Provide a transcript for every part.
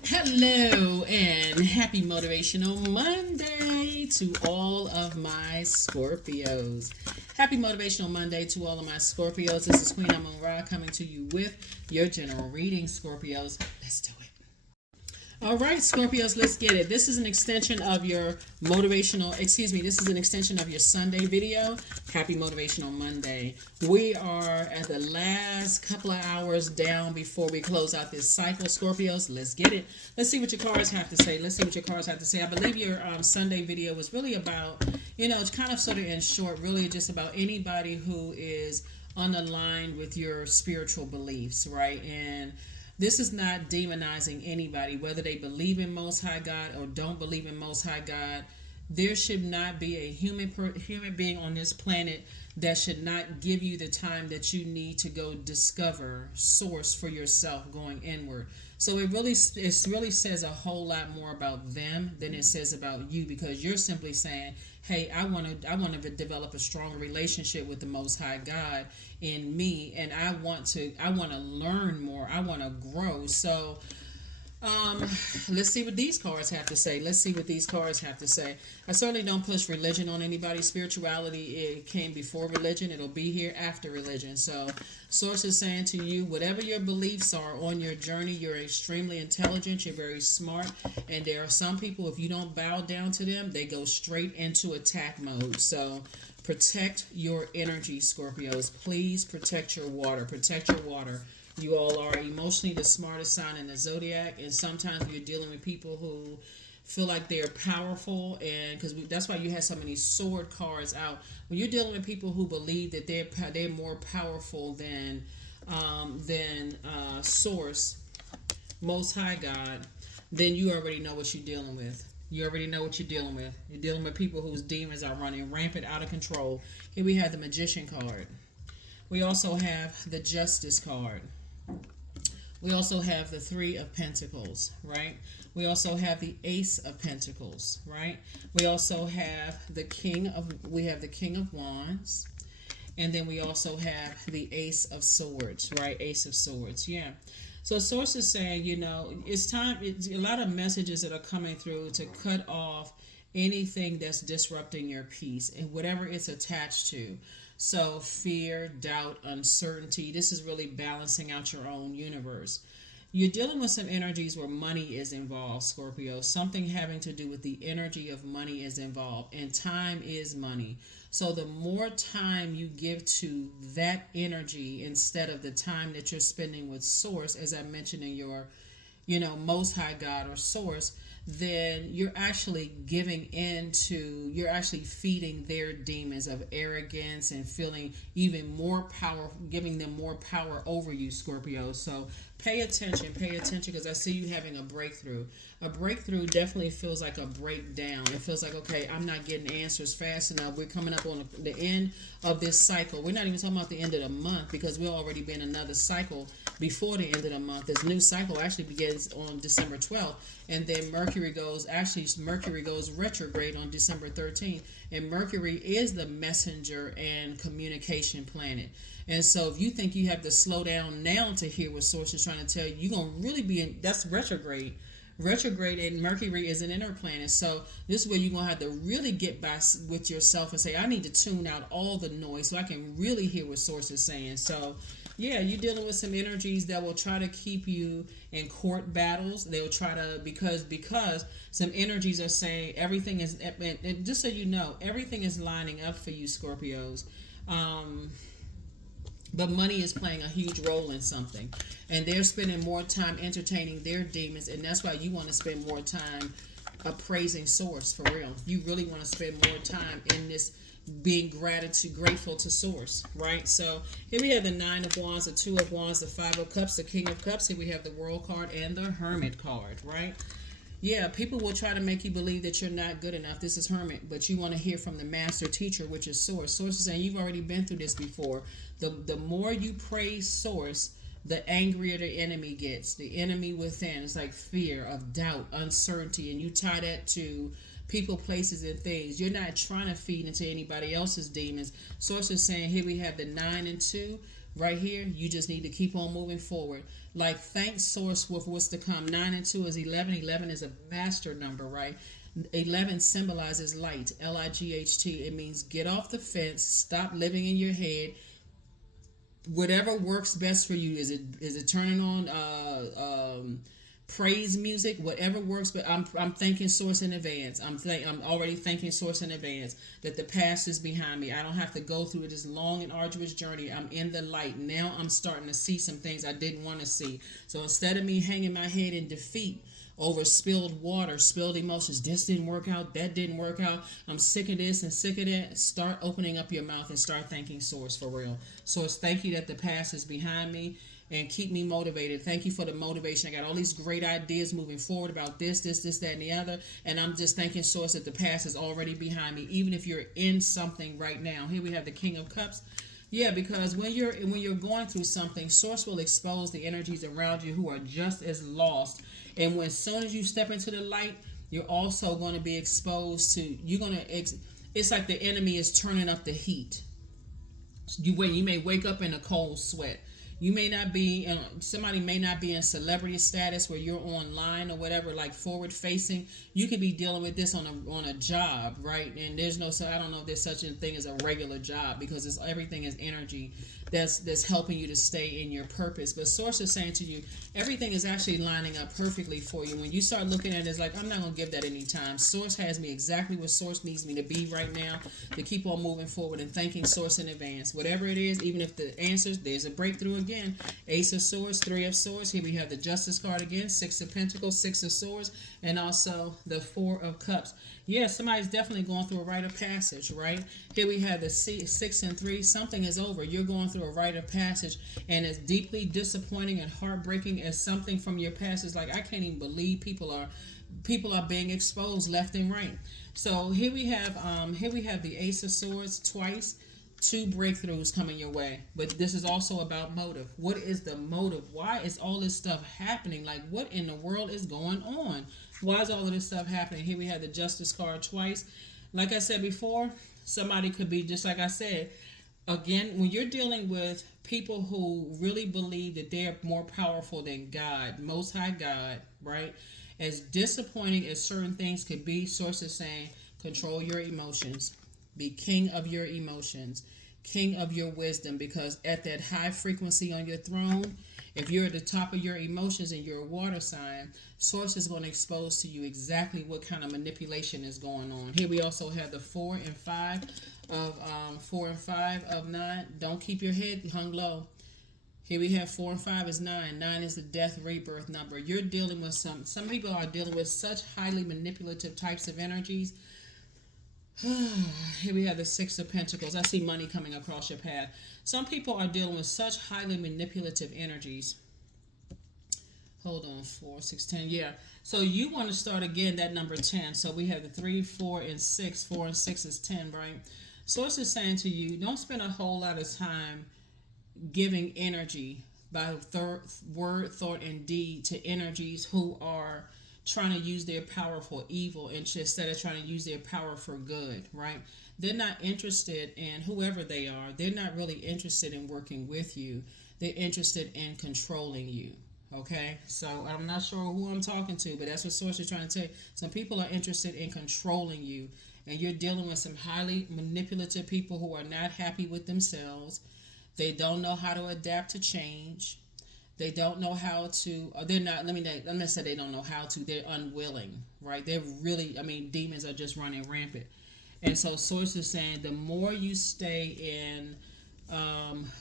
Hello and happy Motivational Monday to all of my Scorpios. Happy Motivational Monday to all of my Scorpios. This is Queen Amun Ra coming to you with your general reading, Scorpios. Let's do it. All right, Scorpios, let's get it. This is an extension of your this is an extension of your Sunday video. Happy Motivational Monday. We are at the last couple of hours down before we close out this cycle, Scorpios. Let's get it. Let's see what your cards have to say. I believe your Sunday video was really about, it's kind of sort of in short, really just about anybody who is unaligned with your spiritual beliefs, right? And this is not demonizing anybody, whether they believe in Most High God or don't believe in Most High God. There should not be a human being on this planet that should not give you the time that you need to go discover source for yourself going inward. So it really says a whole lot more about them than it says about you, because you're simply saying, hey, I want to develop a strong relationship with the Most High God in me, and I want to learn more. I want to grow. So let's see what these cards have to say. I certainly don't push religion on anybody. Spirituality, it came before religion. It'll be here after religion. So Source is saying to you, whatever your beliefs are on your journey, you're extremely intelligent, you're very smart, and there are some people, if you don't bow down to them, they go straight into attack mode. So protect your energy, Scorpios. Please protect your water. You all are emotionally the smartest sign in the Zodiac, and sometimes you're dealing with people who feel like they're powerful, and that's why you have so many sword cards out. When you're dealing with people who believe that they're more powerful than Source, Most High God, then you already know what you're dealing with. You're dealing with people whose demons are running rampant, out of control. Here we have the Magician card. We also have the Justice card. We also have the Three of Pentacles, right? We also have the Ace of Pentacles, right? We also have the King of Wands, and then we also have the Ace of Swords, right? Ace of Swords, yeah. So Source is saying, it's time. It's a lot of messages that are coming through to cut off anything that's disrupting your peace and whatever it's attached to. So fear, doubt, uncertainty, this is really balancing out your own universe. You're dealing with some energies where money is involved, Scorpio. Something having to do with the energy of money is involved, and time is money. So the more time you give to that energy instead of the time that you're spending with Source, as I mentioned in your, Most High God or Source, then you're actually you're actually feeding their demons of arrogance and feeling even more power, giving them more power over you, Scorpio. So pay attention, because I see you having a breakthrough. A breakthrough definitely feels like a breakdown. It feels like, okay, I'm not getting answers fast enough. We're coming up on the end of this cycle. We're not even talking about the end of the month, because we'll already be in another cycle before the end of the month. This new cycle actually begins on December 12th, and then Mercury goes retrograde on December 13th, and Mercury is the messenger and communication planet. And so if you think you have to slow down now to hear what Source is trying to tell you, you're going to really be that's retrograde. Retrograde, and Mercury is an inner planet. So this is where you're going to have to really get back with yourself and say, I need to tune out all the noise so I can really hear what Source is saying. So yeah, you're dealing with some energies that will try to keep you in court battles. They'll try to, because some energies are saying everything is, and just so you know, everything is lining up for you, Scorpios. But money is playing a huge role in something, and they're spending more time entertaining their demons, and that's why you want to spend more time appraising Source, for real. You really want to spend more time in this being grateful to Source, right? So here we have the Nine of Wands, the Two of Wands, the Five of Cups, the King of Cups. Here we have the World card and the Hermit card, right? Yeah, people will try to make you believe that you're not good enough. This is Hermit, but you want to hear from the master teacher, which is Source. Source is saying you've already been through this before. The more you praise Source, the angrier the enemy gets. The enemy within is like fear, of doubt, uncertainty, and you tie that to people, places, and things. You're not trying to feed into anybody else's demons. Source is saying here we have the 9 and 2. Right here, you just need to keep on moving forward. Like, thank source with what's to come. 9 and 2 is 11. 11 is a master number, right? 11 symbolizes light, Light. It means get off the fence, stop living in your head. Whatever works best for you. Is it turning on praise music? Whatever works. But I'm thanking source in advance. I'm already thanking source in advance that the past is behind me. I don't have to go through this long and arduous journey. I'm in the light now. I'm starting to see some things I didn't want to see. So instead of me hanging my head in defeat over spilled water, spilled emotions, this didn't work out, that didn't work out, I'm sick of this and sick of that, start opening up your mouth and start thanking source for real. Source, thank you that the past is behind me and keep me motivated. Thank you for the motivation. I got all these great ideas moving forward about this, that, and the other, and I'm just thanking source that the past is already behind me, even if you're in something right now. Here we have the King of Cups. Yeah, because when you're going through something, source will expose the energies around you who are just as lost. And as soon as you step into the light, you're also going to be exposed to. It's like the enemy is turning up the heat. You may wake up in a cold sweat. You may not be, somebody may not be in celebrity status where you're online or whatever, like forward facing. You could be dealing with this on a job, right? And there's I don't know if there's such a thing as a regular job, because everything is energy that's helping you to stay in your purpose. But source is saying to you, everything is actually lining up perfectly for you. When you start looking at it, it's like, I'm not going to give that any time. Source has me exactly where source needs me to be right now to keep on moving forward and thanking source in advance. Whatever it is, even if the answers, there's a breakthrough again. Ace of Swords, Three of Swords. Here we have the Justice card again, Six of Pentacles, Six of Swords, and also the Four of Cups. Yeah, somebody's definitely going through a rite of passage, right? Here we have the 6 and 3. Something is over. You're going through a rite of passage, and as deeply disappointing and heartbreaking as something from your past is, like, I can't even believe people are being exposed left and right. So here we have the Ace of Swords twice. 2 breakthroughs coming your way. But this is also about motive. What is the motive? Why is all this stuff happening? Like, what in the world is going on? Why is all of this stuff happening? Here we have the Justice card twice. Like I said before, somebody could be, just like I said, again, when you're dealing with people who really believe that they're more powerful than God, Most High God, right? As disappointing as certain things could be, source is saying, control your emotions. Be king of your emotions, king of your wisdom, because at that high frequency on your throne, if you're at the top of your emotions and you're a water sign, source is going to expose to you exactly what kind of manipulation is going on. Here we also have the 4 and 5 of 9. Don't keep your head hung low. Here we have 4 and 5 is 9. 9 is the death rebirth number. You're dealing with some people are dealing with such highly manipulative types of energies. Here we have the 6 of Pentacles. I see money coming across your path. Some people are dealing with such highly manipulative energies. Hold on, 4, 6, 10. Yeah. So you want to start again that number 10. So we have the 3, 4, and 6. 4 and 6 is 10, right? Source is saying to you, don't spend a whole lot of time giving energy by word, thought, and deed to energies who are trying to use their power for evil instead of trying to use their power for good, right? They're not interested in whoever they are. They're not really interested in working with you. They're interested in controlling you, okay? So I'm not sure who I'm talking to, but that's what source is trying to tell you. Some people are interested in controlling you, and you're dealing with some highly manipulative people who are not happy with themselves. They don't know how to adapt to change. They don't know how to, or they're not, let me say they don't know how to, they're unwilling, right? They're really, demons are just running rampant. And so source is saying the more you stay in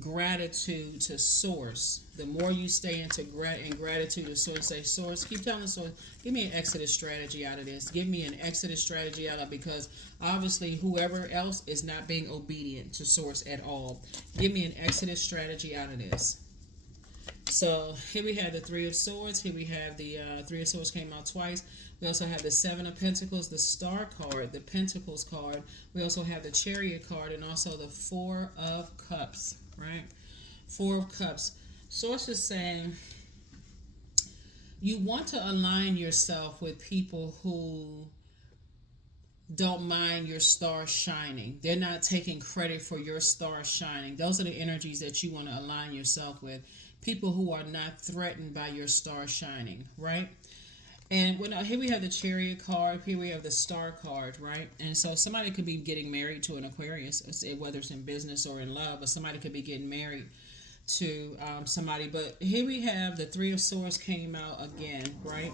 gratitude to source, the more you stay into gratitude to source, say, source, keep telling the source, give me an exodus strategy out of this. Give me an exodus strategy out of it, because obviously whoever else is not being obedient to source at all. Give me an exodus strategy out of this. So here we have the 3 of Swords. Here we have the 3 of Swords came out twice. We also have the 7 of Pentacles, the Star card, the Pentacles card. We also have the Chariot card, and also the 4 of Cups, right? 4 of Cups. Source is saying you want to align yourself with people who don't mind your star shining. They're not taking credit for your star shining. Those are the energies that you want to align yourself with. People who are not threatened by your star shining, right? And here we have the Chariot card. Here we have the Star card, right? And so somebody could be getting married to an Aquarius, whether it's in business or in love, but somebody could be getting married to somebody. But here we have the Three of Swords came out again, right?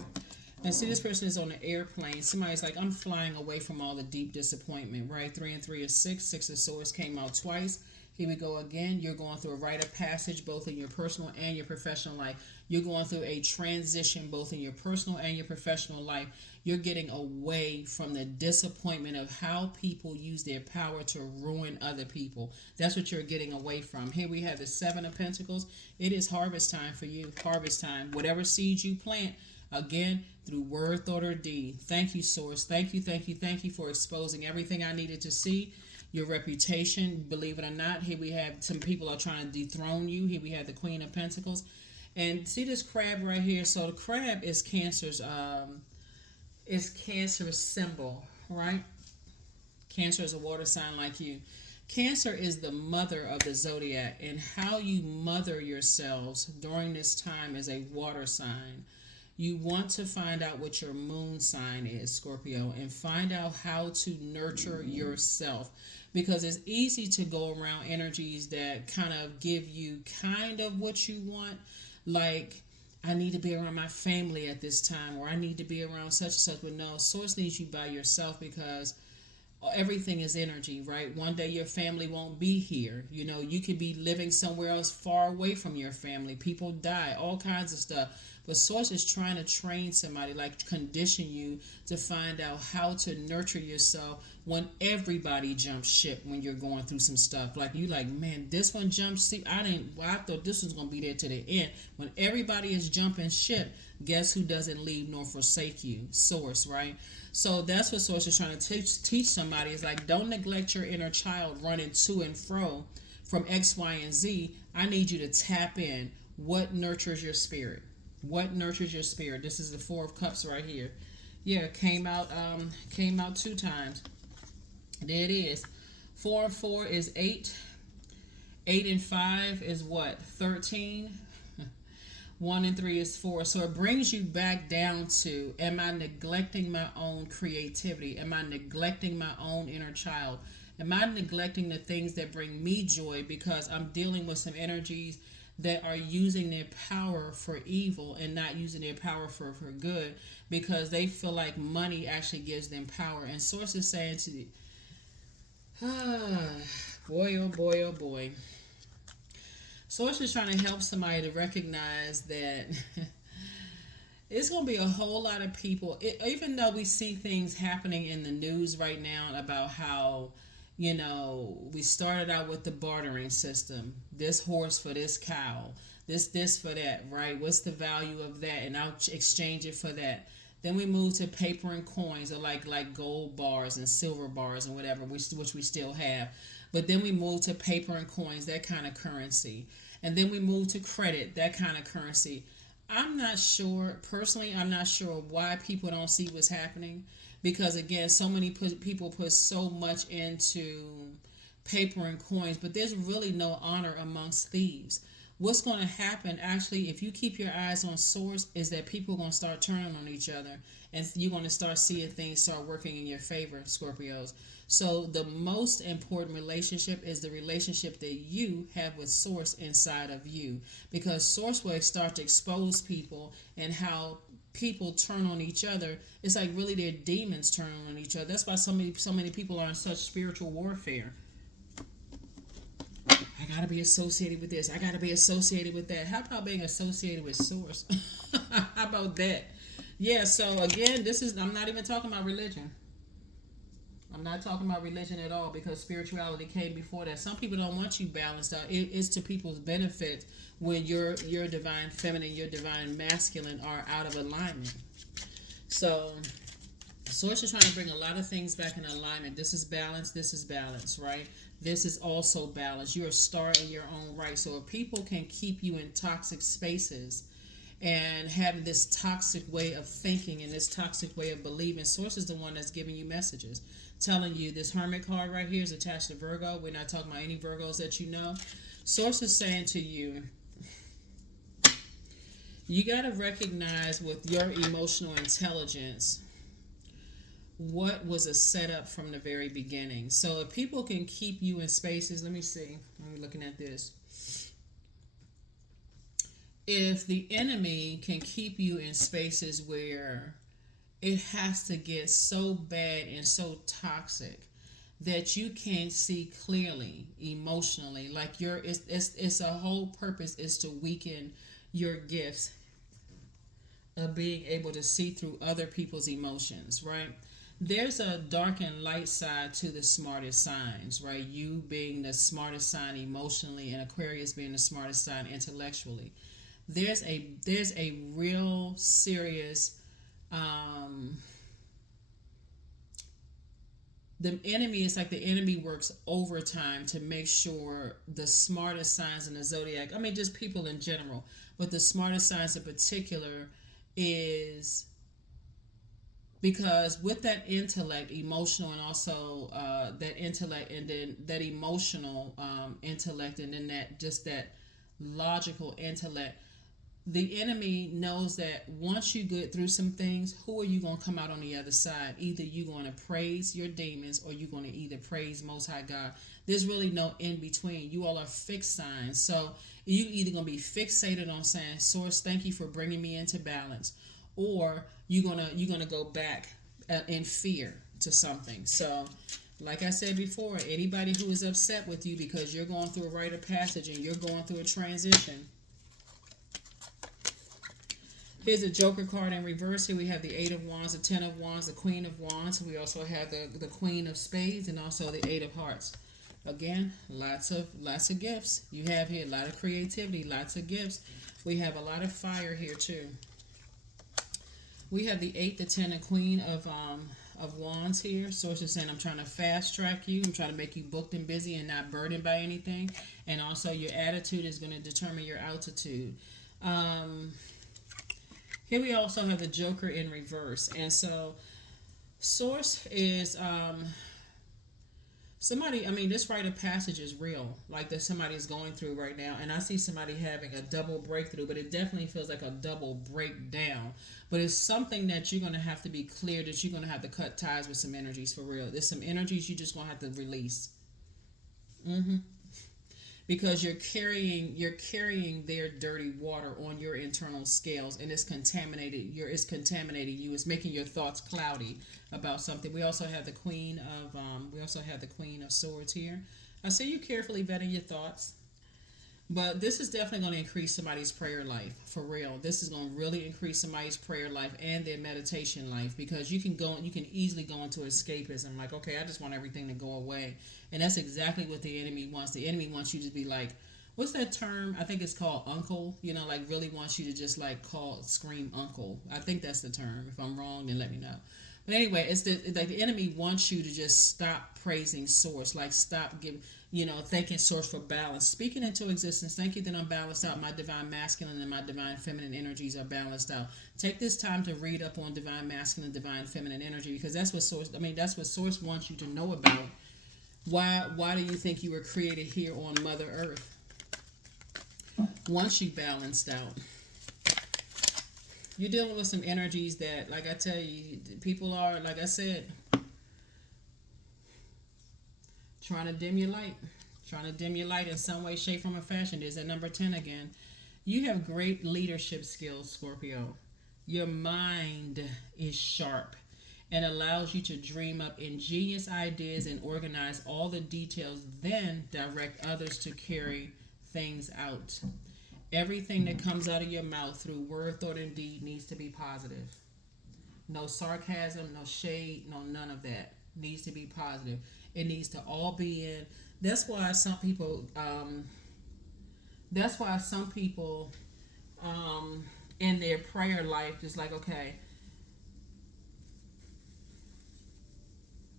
And see, this person is on an airplane. Somebody's like, I'm flying away from all the deep disappointment, right? 3 and 3 is 6. 6 of Swords came out twice. Here we go again. You're going through a rite of passage, both in your personal and your professional life. You're going through a transition, both in your personal and your professional life. You're getting away from the disappointment of how people use their power to ruin other people. That's what you're getting away from. Here we have the 7 of Pentacles. It is harvest time for you. Harvest time. Whatever seeds you plant, again, through word, thought, or deed. Thank you, Source. Thank you, thank you, thank you for exposing everything I needed to see. Your reputation, believe it or not. Here we have some people are trying to dethrone you. Here we have the Queen of Pentacles. And see this crab right here. So the crab is Cancer's symbol, right? Cancer is a water sign like you. Cancer is the mother of the zodiac, and how you mother yourselves during this time is a water sign. You want to find out what your moon sign is, Scorpio, and find out how to nurture yourself, because it's easy to go around energies that kind of give you kind of what you want, like I need to be around my family at this time, or I need to be around such and such. But no, Source needs you by yourself, because everything is energy, right? One day your family won't be here. You know, you could be living somewhere else far away from your family. People die, all kinds of stuff. But Source is trying to train somebody, like condition you to find out how to nurture yourself when everybody jumps ship when you're going through some stuff. Like you like, man, this one jumped ship. I thought this was going to be there to the end. When everybody is jumping ship, guess who doesn't leave nor forsake you? Source, right? So that's what Source is trying to teach somebody. Is like, don't neglect your inner child running to and fro from X, Y, and Z. I need you to tap in. What nurtures your spirit? What nurtures your spirit? This is the 4 of Cups right here. Yeah, came out 2 times. There it is. 4 and 4 is 8. 8 and 5 is what? 13. 1 and 3 is 4. So it brings you back down to, am I neglecting my own creativity? Am I neglecting my own inner child? Am I neglecting the things that bring me joy, because I'm dealing with some energies that are using their power for evil and not using their power for good, because they feel like money actually gives them power. And Source is saying to you, boy, oh boy, oh boy. Source is trying to help somebody to recognize that it's going to be a whole lot of people, even though we see things happening in the news right now about how, you know, we started out with the bartering system. This horse for this cow. This for that, right? What's the value of that? And I'll exchange it for that. Then we moved to paper and coins, or like gold bars and silver bars and whatever, which we still have. But then we moved to paper and coins, that kind of currency. And then we moved to credit, that kind of currency. I'm not sure, personally, I'm not sure why people don't see what's happening. Because again, so many people put so much into paper and coins, but there's really no honor amongst thieves. What's going to happen, actually, if you keep your eyes on Source, is that people are going to start turning on each other, and you're going to start seeing things start working in your favor, Scorpios. So the most important relationship is the relationship that you have with Source inside of you, because Source will start to expose people and how people turn on each other. It's like really their demons turning on each other. That's why so many people are in such spiritual warfare. I gotta be associated with this. I gotta be associated with that. How about being associated with Source? How about that? Yeah, so again, I'm not even talking about religion. I'm not talking about religion at all, because spirituality came before that. Some people don't want you balanced out. It's to people's benefit when your divine feminine, your divine masculine are out of alignment. So Source is trying to bring a lot of things back in alignment. This is balance, right? This is also balance. You're a star in your own right. So if people can keep you in toxic spaces and having this toxic way of thinking and this toxic way of believing. Source is the one that's giving you messages, telling you this Hermit card right here is attached to Virgo. We're not talking about any Virgos that you know. Source is saying to you, you got to recognize with your emotional intelligence what was a setup from the very beginning. So if people can keep you in spaces, let me see, I'm looking at this. If the enemy can keep you in spaces where it has to get so bad and so toxic that you can't see clearly emotionally, like it's a whole purpose is to weaken your gifts of being able to see through other people's emotions, right? There's a dark and light side to the smartest signs, right? You being the smartest sign emotionally and Aquarius being the smartest sign intellectually. There's a real serious the enemy is like the enemy works overtime to make sure the smartest signs in the zodiac, I mean just people in general, but the smartest signs in particular, is because with that intellect, emotional, and also that intellect, and then that emotional intellect, and then that logical intellect, the enemy knows that once you get through some things, who are you going to come out on the other side? Either you're going to praise your demons or you're going to either praise Most High God. There's really no in between. You all are fixed signs. So you either going to be fixated on saying, Source, thank you for bringing me into balance, or you're gonna go back in fear to something. So like I said before, anybody who is upset with you because you're going through a rite of passage and you're going through a transition. Here's a Joker card in reverse. Here we have the 8 of Wands, the 10 of Wands, the Queen of Wands. We also have the Queen of Spades and also the 8 of Hearts. Again, lots of gifts. You have here a lot of creativity, lots of gifts. We have a lot of fire here too. We have the 8, the 10, and Queen of Wands here. Source is saying, I'm trying to fast track you. I'm trying to make you booked and busy and not burdened by anything. And also your attitude is going to determine your altitude. Here we also have the Joker in reverse. And so Source is somebody, I mean, this rite of passage is real. Like that somebody is going through right now. And I see somebody having a double breakthrough, but it definitely feels like a double breakdown. But it's something that you're going to have to be clear that you're going to have to cut ties with some energies for real. There's some energies you just going to have to release. Because you're carrying their dirty water on your internal scales, and it's contaminating you. It's making your thoughts cloudy about something. We also have the Queen of Swords here. I see you carefully vetting your thoughts, but this is definitely going to increase somebody's prayer life for real. This is going to really increase somebody's prayer life and their meditation life, because you can easily go into escapism. Like, okay, I just want everything to go away. And that's exactly what the enemy wants. The enemy wants you to be like, what's that term? I think it's called uncle. You know, like really wants you to just like scream uncle. I think that's the term. If I'm wrong, then let me know. But anyway, it's like the enemy wants you to just stop praising Source. Like stop thanking Source for balance. Speaking into existence, thank you that I'm balanced out. My divine masculine and my divine feminine energies are balanced out. Take this time to read up on divine masculine, divine feminine energy, because that's what Source wants you to know about. Why do you think you were created here on Mother Earth? Once you balanced out, you're dealing with some energies that, like I tell you, people are, like I said, trying to dim your light in some way, shape, form, or fashion. There's that number 10 again. You have great leadership skills, Scorpio. Your mind is sharp and allows you to dream up ingenious ideas and organize all the details, then direct others to carry things out. Everything that comes out of your mouth through word, thought, and deed needs to be positive. No sarcasm, no shade, no none of that. Needs to be positive. It needs to all be in. That's why some people in their prayer life just like, okay,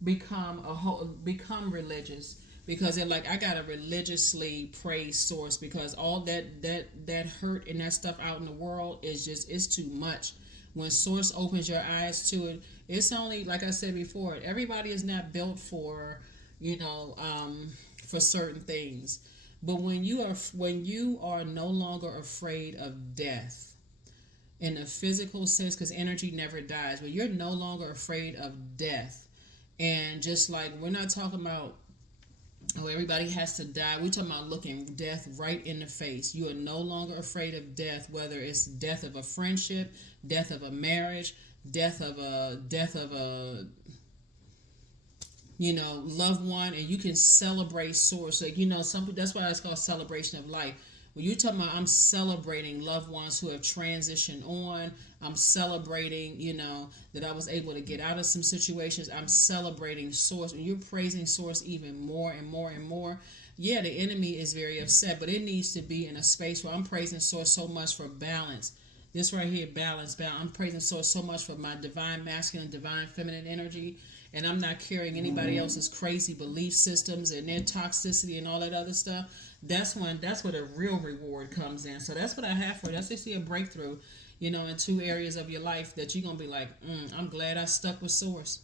become religious, because they're like, I gotta religiously praise source because all that hurt and that stuff out in the world is just, it's too much. When source opens your eyes to it, it's only, like I said before, everybody is not built for, you know, for certain things. But when you are no longer afraid of death in a physical sense, because energy never dies, but you're no longer afraid of death. And just like, we're not talking about, oh, everybody has to die. We're talking about looking death right in the face. You are no longer afraid of death, whether it's death of a friendship, death of a marriage, death of a loved one, and you can celebrate source. Like, that's why it's called celebration of life. When you're talking about, I'm celebrating loved ones who have transitioned on. I'm celebrating, that I was able to get out of some situations. I'm celebrating source. When you're praising source even more and more and more, yeah, the enemy is very upset, but it needs to be in a space where I'm praising source so much for balance. This right here, balance. I'm praising source so much for my divine masculine, divine feminine energy, and I'm not carrying anybody else's crazy belief systems and their toxicity and all that other stuff. That's where the real reward comes in. So that's what I have for you. That's to see a breakthrough, in 2 areas of your life that you're gonna be like, I'm glad I stuck with source.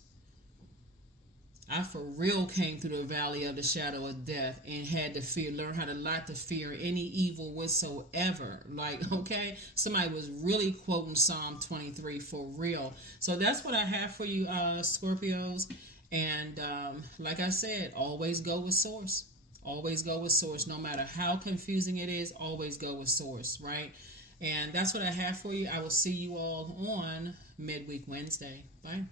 I for real came through the valley of the shadow of death and had to learn how to not to fear any evil whatsoever. Like, okay, somebody was really quoting Psalm 23 for real. So that's what I have for you, Scorpios. And like I said, always go with source. Always go with source. No matter how confusing it is, always go with source, right? And that's what I have for you. I will see you all on Midweek Wednesday. Bye.